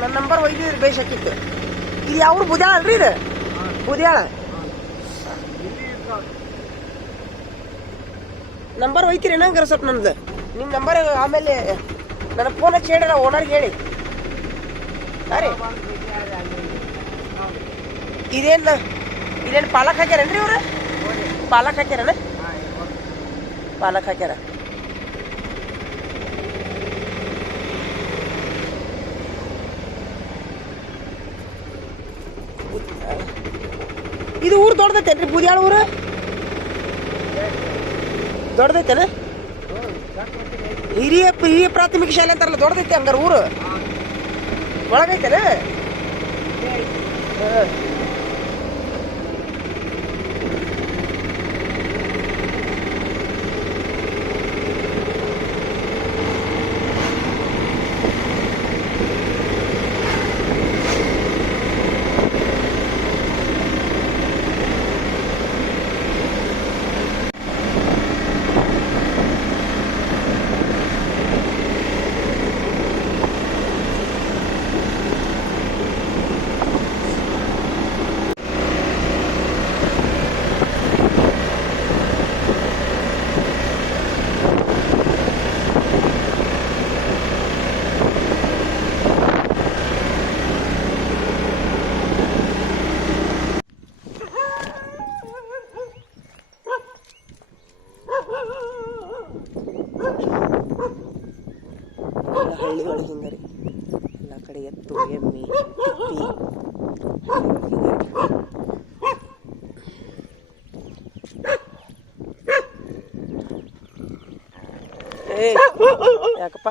ನನ್ನ ನಂಬರ್ ಒಯ್ದಿದ್ರಿ ಬೇಷಕ್ಕಿತ್ತು. ಇದು ಯಾವ ಬುದ್ಯಾಳ ಅಲ್ರಿ? ಇದು ಬುದ್ಯಾಳ. ನಂಬರ್ ಒಯ್ತೀರಿ ನಂಗಾರ ಸ್ವಲ್ಪ ನಮ್ದು ನಿಮ್ಮ ನಂಬರ್ ಆಮೇಲೆ ನನಗೆ ಫೋನ್ ಹಚ್ಚಿ ಹೇಳಿ ಓನರ್ಗೆ ಹೇಳಿ. ಹಾಂ ರೀ, ಇದೇನು ಪಾಲಕ್ ಹಾಕ್ಯಾರೇನ್ರಿ ಇವ್ರು? ಪಾಲಕ್ ಹಾಕ್ಯಾರನ? ಪಾಲಕ್ ಹಾಕ್ಯಾರ. ಇದು ಊರು ದೊಡ್ಡದೈತೇನ್ರಿ? ಬೂದ್ಯಾಳ ಊರು ದೊಡ್ಡದೈತೇನ? ಹಿರಿಯ ಪ್ರಾಥಮಿಕ ಶಾಲೆ ಅಂತಾರಲ್ಲ, ದೊಡ್ಡದೈತೆ ಹಂಗಾರ ಊರು? ಒಳಗೈತೇನ? ಹಳ್ಳಿ ಒಳಗೆ ಹಿಂಗಾರಿ ಎಲ್ಲ ಕಡೆ ಎತ್ತು ಎಮ್ಮಿ ತಿಪ್ಪಿ ಏ ಯಾಕಪ್ಪ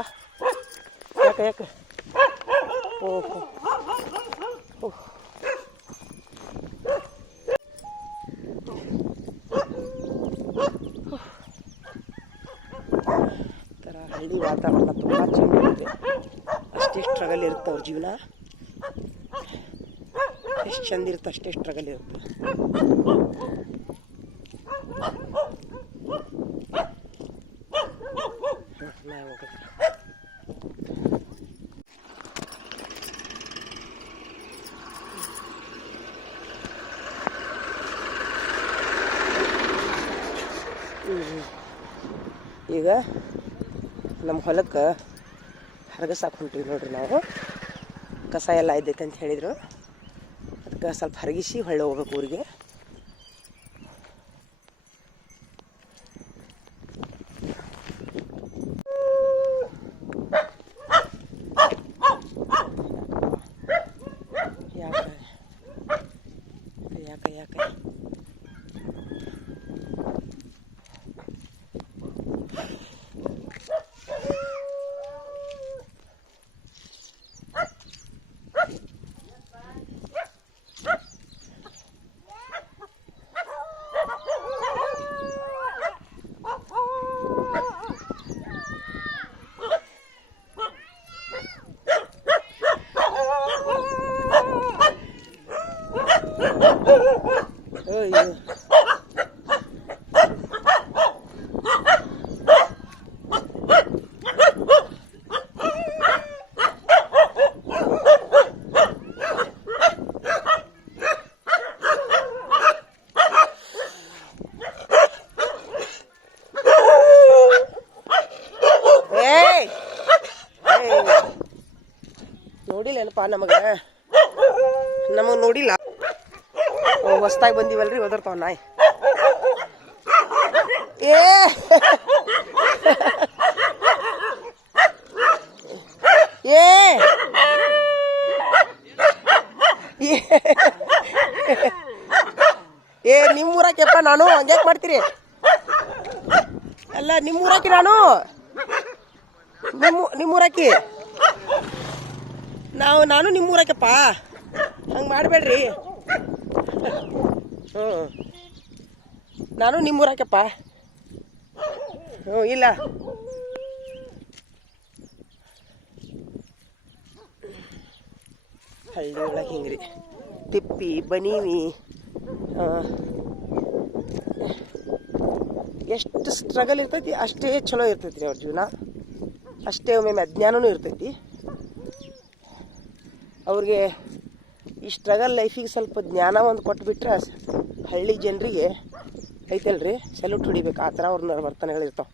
ಯಾಕೆ ಓಹೋ ಹಳ್ಳಿ ವಾತಾವರಣ ತುಂಬ ಚೆನ್ನಾಗಿರುತ್ತೆ. ಅಷ್ಟೇ ಸ್ಟ್ರಗಲ್ ಇರುತ್ತೆ ಅವ್ರ ಜೀವನ. ಎಷ್ಟು ಚಂದ ಇರುತ್ತೆ ಅಷ್ಟೇ ಸ್ಟ್ರಗಲ್ ಇರುತ್ತೆ. ಈಗ ನಮ್ಮ ಹೊಲಕ್ಕೆ ಹರಗಸಾಕ್ ಹೊಂಟಿವಿ ನೋಡ್ರಿ. ನಾವು ಕಸ ಎಲ್ಲ ಇದ್ದೈತೆ ಅಂತ ಹೇಳಿದರು, ಅದಕ್ಕೆ ಸ್ವಲ್ಪ ಹರಗಿಸಿ ಹೊಳ್ಳೆ ಹೋಗ್ಬೇಕು ಊರಿಗೆ. ಯಾಕೆ ಯಾಕೆ ನೋಡಿಲ್ಲೇನಪ್ಪ ನಮಗೆ ನೋಡಿಲ್ಲ. ಹೊಸ್ತಾಗಿ ಬಂದೀವಲ್ರಿ, ಒದರ್ತಾವ ನಾಯಿ. ಏ ಏ ನಿಮ್ಮೂರಾಕೆಪ್ಪ ನಾನು ಹಂಗ್ಯಾಕೆ ಮಾಡ್ತೀರಿ? ಅಲ್ಲ ನಿಮ್ಮೂರಾಕಿ, ನಾನು ನಿಮ್ಮೂರಾಕಿ, ನಾನು ನಿಮ್ಮೂರಾಕಪ್ಪ, ಹಂಗೆ ಮಾಡಬೇಡ್ರಿ. ನಾನು ನಿಮ್ಮೂರಾಕಪ್ಪ. ಇಲ್ಲ ಹಳ್ಳಿ ಒಳಗೆ ಹಿಂಗ್ರಿ ತಿಪ್ಪಿ ಬನೀವಿ ಎಷ್ಟು ಸ್ಟ್ರಗಲ್ ಇರ್ತೈತಿ ಅಷ್ಟೇ ಚಲೋ ಇರ್ತೈತಿ ರೀ ಅವ್ರ ಜೀವನ. ಅಷ್ಟೇ ಒಮ್ಮೆ ಅಜ್ಞಾನನೂ ಇರ್ತೈತಿ. ಅವ್ರಿಗೆ ಈ ಸ್ಟ್ರಗಲ್ ಲೈಫಿಗೆ ಸ್ವಲ್ಪ ಜ್ಞಾನ ಒಂದು ಕೊಟ್ಬಿಟ್ರೆ ಹಳ್ಳಿ ಜನರಿಗೆ ಐತಲ್ರಿ ಸೆಲ್ಯೂಟ್ ಹೊಡಿಬೇಕು. ಆ ಥರ ಅವ್ರ ವರ್ತನೆಗಳಿರ್ತಾವೆ.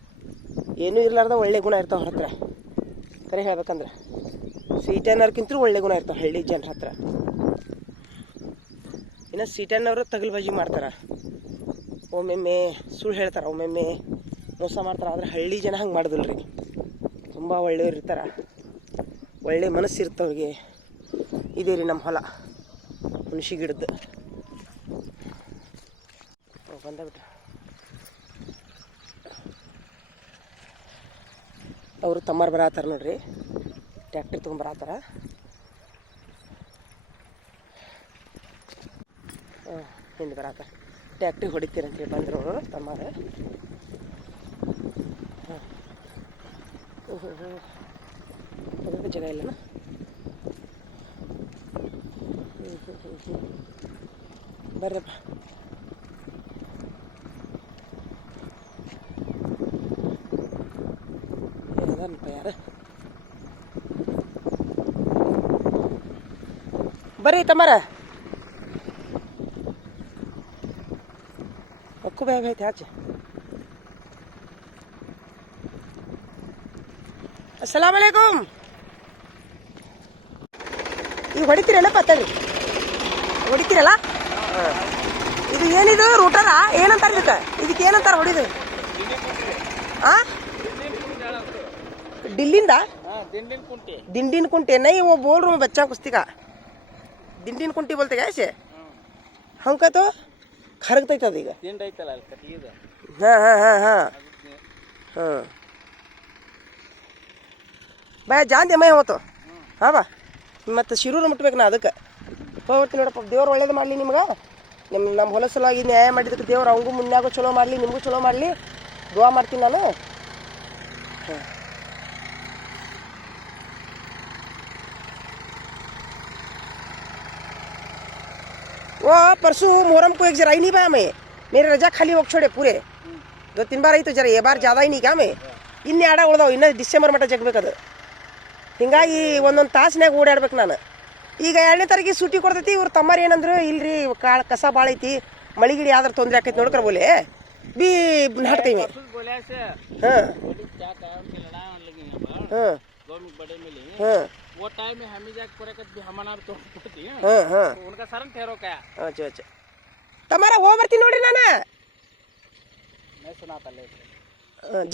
ಏನೂ ಇರಲಾರ್ದ ಒಳ್ಳೆ ಗುಣ ಇರ್ತಾವೆ ಅವ್ರ ಹತ್ರ. ಕರೆ ಹೇಳ್ಬೇಕಂದ್ರೆ ಸೀಟನ್ನೋರ್ಕಿಂತಲೂ ಒಳ್ಳೆ ಗುಣ ಇರ್ತಾವೆ ಹಳ್ಳಿ ಜನರ ಹತ್ರ. ಇನ್ನು ಸೀಟನ್ನವರು ತಗಲ್ಬಾಜಿ ಮಾಡ್ತಾರೆ, ಒಮ್ಮೊಮ್ಮೆ ಸುಳ್ಳು ಹೇಳ್ತಾರೆ, ಒಮ್ಮೊಮ್ಮೆ ಮೋಸ ಮಾಡ್ತಾರೆ. ಆದರೆ ಹಳ್ಳಿ ಜನ ಹಂಗೆ ಮಾಡೋದಿಲ್ಲ ರೀ. ತುಂಬ ಒಳ್ಳೆಯವ್ರು ಇರ್ತಾರೆ, ಒಳ್ಳೆ ಮನಸ್ಸು ಇರ್ತವ್ರಿಗೆ. ಇದೇ ರೀ ನಮ್ಮ ಹೊಲ ಹುಣಸಿ ಗಿಡದ್ದು. ಬಂದಬಿಟ್ರೆ ಅವರು ತಮ್ಮಾರು ಬರತ್ತಾರ ನೋಡ್ರಿ, ಟ್ಯಾಕ್ಟ್ರಿ ತೊಗೊಂಬರತ್ತಾರ. ಹಿಂದೆ ಬರತ್ತಾರ, ಟ್ಯಾಕ್ಟ್ರಿ ಹೊಡಿತೀರಂತೇಳಿ ಬಂದರು ಅವರು ತಮ್ಮಾರು. ಅದಕ್ಕೆ ಜಾಗ ಇಲ್ಲನ. ಬರ್ರಪ್ಪ. ಏನಪ್ಪ ಯಾರು ಬರ್ರಿ ತಮ್ಮಾರ. ಅಕ್ಕು ಬ್ಯಾಗ್ ಐತೆ ಆಚೆ. ಅಸ್ಸಲಾಮ್ ಅಲೈಕುಮ್. ಈಗ ಹೊಡಿತೀರಲ್ಲ ಪತ್ತಳ್ಳಿ ಹೊಡಿತೀರಲ್ಲ. ಇದು ಏನಿದು ರೂಟರ ಏನಂತಾರೆ ಇದಕ್ಕೆ ಏನಂತಾರೆ ಹೊಡಿದು? ಹಾಂ दिल्लींदा दिंडीन कुंटे नहीं, वो बोल रहा हूँ बच्चा कुश्ती का दिंडीन कुंटी बोलते क्या ऐसे? हमका तो खरगता ही था देगा। हाँ हाँ हाँ हाँ हाँ ಬಾ ಜಾಂದೆ ಮೈ ಹೋತು. ಹಾಂ ಬಾ ಮತ್ತು ಶಿರೂರು ಮುಟ್ಬೇಕು ನಾ. ಅದಕ್ಕೆ ಹೋಗ್ತೀನಿ ನೋಡಪ್ಪ. ದೇವ್ರು ಒಳ್ಳೇದು ಮಾಡಲಿ ನಿಮ್ಗೆ. ನಮ್ಮ ಹೊಲ ಸಲುವಾಗಿ ನ್ಯಾಯ ಮಾಡಿದ್ದಕ್ಕೆ ದೇವ್ರು ಅವಂಗೂ ಮುನ್ಯಾಗೂ ಚಲೋ ಮಾಡಲಿ, ನಿಮಗೂ ಚಲೋ ಮಾಡಲಿ ದುವಾ ಮಾಡ್ತೀನಿ ನಾನು. ಹಾಂ वो परसों मुहर्रम को एक जरा ही नहीं पाया मैं. मेरे रजा खाली वक्त छोड़े पूरे 2-3 बार आई तो जरा ये बार ज़्यादा ही नहीं क्या मैं. ಇನ್ನೇ ಆಡ ಉಳ್ದಾವು, ಇನ್ನೂ ಡಿಸೆಂಬರ್ ಮಟ್ಟ ಜಗಬೇಕದು. ಹಿಂಗಾಗಿ ಒಂದೊಂದು ತಾಸ್ನಾಗ ಓಡಾಡ್ಬೇಕು ನಾನು. ಈಗ 2ನೇ ತಾರೀಕಿಗೆ ಸೂಟಿ ಕೊಡ್ತೈತಿ. ಇವ್ರು ತಮ್ಮಾರು ಏನಂದ್ರು, ಇಲ್ರಿ ಕಸ ಭಾಳ ಐತಿ, ಮಳಿಗಿಡಿ ಆದ್ರೆ ತೊಂದರೆ ಆಕೈತಿ ನೋಡ್ಕರ ಬೋಲೆ ಬಿ ನಾಟಕ ಇವೆ. ಹಾಂ ಹಾಂ ಹಾಂ वो टाइम में हमी जाके पूरे कद भी हमना तो होती है. ಹಾಂ ಹಾಂ उनका सरन ठहरो क्या अच्छा अच्छा तमारा हो ಬರ್ತೀನಿ ನೋಡ್ರಿ ನಾನು. मैं सुनाता ले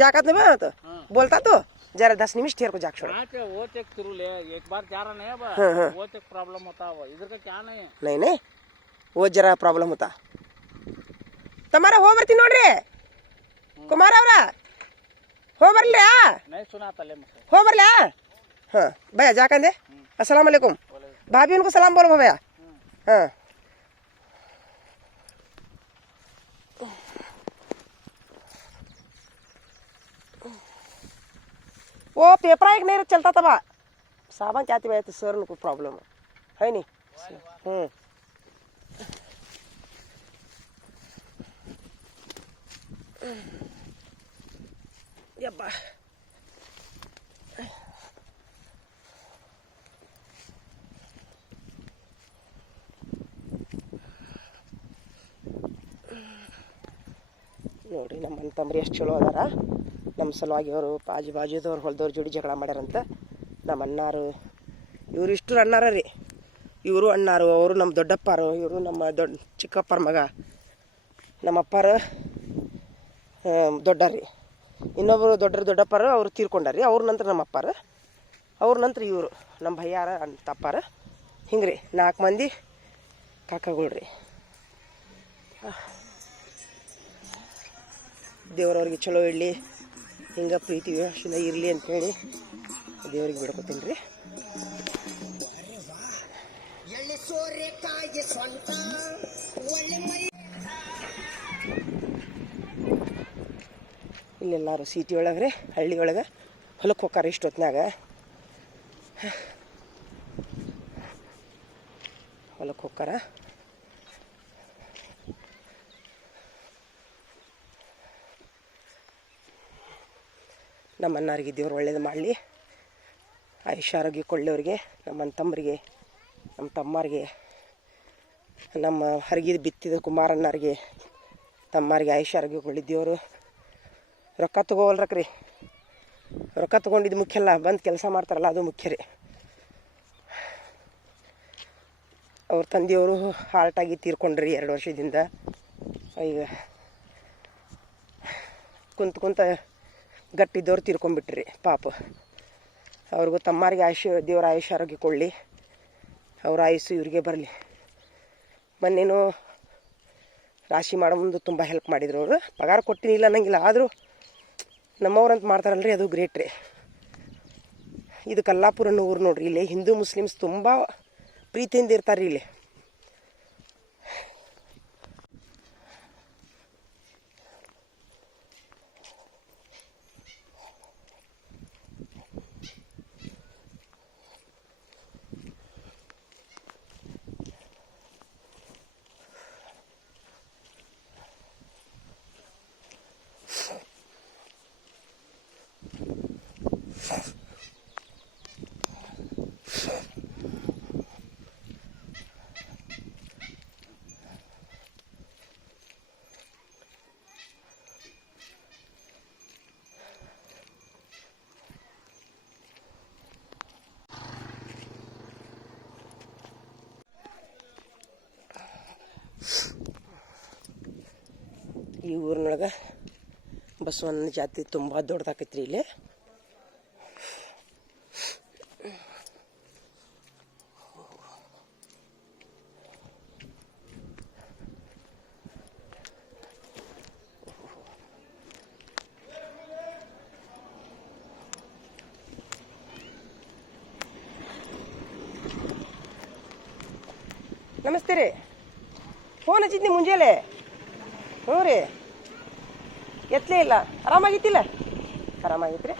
जाकत में तो बोलता तो जरा 10 निमिष ठहर को जाक छोड़. हां पे वो चेक शुरू ले एक बार जा रहा नहीं अब. वो चेक प्रॉब्लम होता है. इधर का क्या नहीं है. नहीं नहीं वो जरा प्रॉब्लम होता. तमारा हो ಬರ್ತೀನಿ ನೋಡ್ರಿ ಕುಮಾರ ಅವರ. हो ಬರ್ಲಿ. नहीं सुनाता ले मुझे. हो ಬರ್ಲಿ. हाँ भैया जा कंदे. अस्सलाम वालेकुम. भाभी उनको सलाम बोलो भैया. हाँ वो पेपर एक नहीं चलता था साबन क्या थी तो सर को प्रॉब्लम है नहीं. यब्बा ನೋಡ್ರಿ ನಮ್ಮ ಅಣ್ಣ ತಮ್ಮರು ಎಷ್ಟು ಚಲೋ ಅದಾರ. ನಮ್ಮ ಸಲುವಾಗಿ ಅವರು ಬಾಜುದವ್ರು ಹೊಲದವ್ರ ಜೋಡಿ ಜಗಳ ಮಾಡ್ಯಾರಂತ. ನಮ್ಮ ಅಣ್ಣಾರು ಇವರು ಇಷ್ಟು ಅಣ್ಣಾರ ರೀ. ಇವರು ಅಣ್ಣಾರು, ಅವರು ನಮ್ಮ ದೊಡ್ಡಪ್ಪಾರು, ಇವರು ನಮ್ಮ ಚಿಕ್ಕಪ್ಪರ ಮಗ. ನಮ್ಮ ಅಪ್ಪಾರು ದೊಡ್ಡರಿ, ಇನ್ನೊಬ್ಬರು ದೊಡ್ಡಪ್ಪಾರು ಅವರು ತೀರ್ಕೊಂಡಾರಿ. ಅವ್ರ ನಂತರ ನಮ್ಮ ಅಪ್ಪಾರು, ಅವ್ರ ನಂತರ ಇವರು ನಮ್ಮ ಭಯ್ಯಾರ ತಪ್ಪಾರ. ಹಿಂಗೆ ರೀ 4 ಮಂದಿ ಕಾಕಾಗಳು ರೀ. ದೇವ್ರವ್ರಿಗೆ ಚಲೋ ಇರಲಿ, ಹಿಂಗೆ ಪ್ರೀತಿ ವಿಶ್ವಾಸದಿಂದ ಇರಲಿ ಅಂತೇಳಿ ದೇವ್ರಿಗೆ ಬಿಡ್ಕೊತೀನಿ ರೀ. ಇಲ್ಲೆಲ್ಲರೂ ಸಿಟಿ ಒಳಗೆ ರೀ, ಹಳ್ಳಿ ಒಳಗೆ ಹೊಲಕ್ಕೆ ಹೋಗಾರ ಇಷ್ಟೊತ್ತಿನಾಗ. ಹೊಲಕ್ಕೆ ಹೋಗಾರ. ನಮ್ಮ ಅಣ್ಣಾರಿಗೆ ದೇವ್ರು ಒಳ್ಳೇದು ಮಾಡಲಿ, ಆಯುಷ್ಯ ಆರೋಗ್ಯ ಕೊಳ್ಳಿಯವ್ರಿಗೆ, ನಮ್ಮ ತಮ್ಮರಿಗೆ ನಮ್ಮ ತಮ್ಮರಿಗೆ, ನಮ್ಮ ಹರಿಗಿದ ಬಿತ್ತಿದ ಕುಮಾರಣ್ಣರಿಗೆ, ತಮ್ಮರಿಗೆ ಆಯುಷ್ಯರಿಗೆ ಕೊಳ್ಳಿದ್ದೇವರು ರೊಕ್ಕ ತೊಗೋವಲ್ರಕ್ರಿ. ರೊಕ್ಕ ತೊಗೊಂಡಿದ್ದು ಮುಖ್ಯ ಅಲ್ಲ, ಬಂದು ಕೆಲಸ ಮಾಡ್ತಾರಲ್ಲ ಅದು ಮುಖ್ಯ ರೀ. ಅವ್ರ ತಂದೆಯವರು ಹಾರ್ಟಾಗಿ ತೀರ್ಕೊಂಡ್ರಿ 2 ವರ್ಷದಿಂದ. ಈಗ ಕುಂತ ಗಟ್ಟಿದ್ದವ್ರು ತೀರ್ಕೊಂಡ್ಬಿಟ್ರಿ ಪಾಪ. ಅವ್ರಿಗೂ ತಮ್ಮರಿಗೆ ದೇವರ ಆಯುಷ್ಯ ಆರೋಗ್ಯ ಕೊಡಲಿ, ಅವ್ರ ಆಯುಸ್ಸು ಇವ್ರಿಗೆ ಬರಲಿ. ಮೊನ್ನೇನು ರಾಶಿ ಮಾಡೋ ಮುಂದೆ ತುಂಬ ಹೆಲ್ಪ್ ಮಾಡಿದ್ರು ಅವರು. ಪಗಾರ ಕೊಟ್ಟಿನಿಲ್ಲ ಅನ್ನಂಗಿಲ್ಲ, ಆದರೂ ನಮ್ಮವ್ರಂತ ಮಾಡ್ತಾರಲ್ರಿ, ಅದು ಗ್ರೇಟ್ ರೀ. ಇದು ಕಲ್ಲಾಪುರ ಅನ್ನೋ ಊರು ನೋಡ್ರಿ. ಇಲ್ಲಿ ಹಿಂದೂ ಮುಸ್ಲಿಮ್ಸ್ ತುಂಬ ಪ್ರೀತಿಯಿಂದ ಇರ್ತಾರೆ ಇಲ್ಲಿ. ಈ ಊರಿನೊಳಗೆ ಬಸವಣ್ಣನ ಜಾತಿ ತುಂಬ ದೊಡ್ಡದಾಕೈತ್ರಿ ಇಲ್ಲಿ. ನಮಸ್ತೆ ರೀ. ಫೋನ್ ಹಚ್ಚಿದ್ನಿ ಮುಂಜಾನೆ. ಹ್ಞೂ ರೀ, ಎತ್ತಲೇ ಇಲ್ಲ. ಆರಾಮಾಗಿತ್ತಿಲ್ಲ? ಆರಾಮಾಗಿತ್ತು ರೀ.